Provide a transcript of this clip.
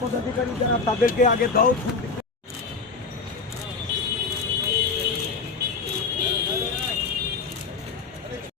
পদাধিকারী যারা তাদেরকে আগে দাও